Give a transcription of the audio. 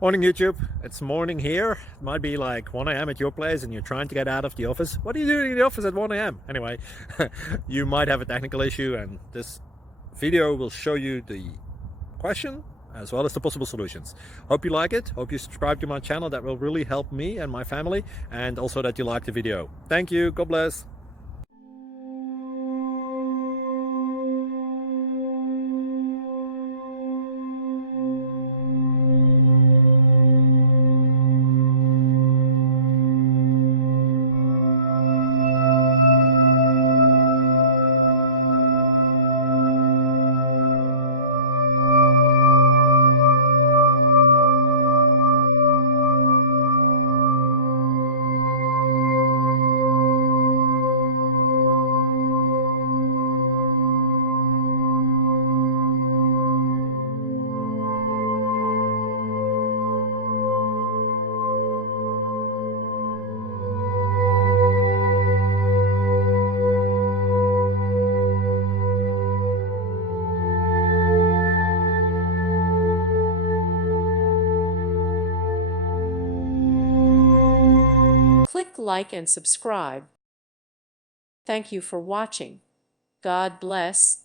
Morning YouTube, it's morning here. It might be like 1 a.m. at your place and you're trying to get out of the office. What are you doing in the office at 1 a.m.? Anyway, you might have a technical issue and this video will show you the question as well as the possible solutions. Hope you like it, hope you subscribe to my channel. That will really help me and my family, and also that you like the video. Thank you, God bless. Click like and subscribe. Thank you for watching. God bless.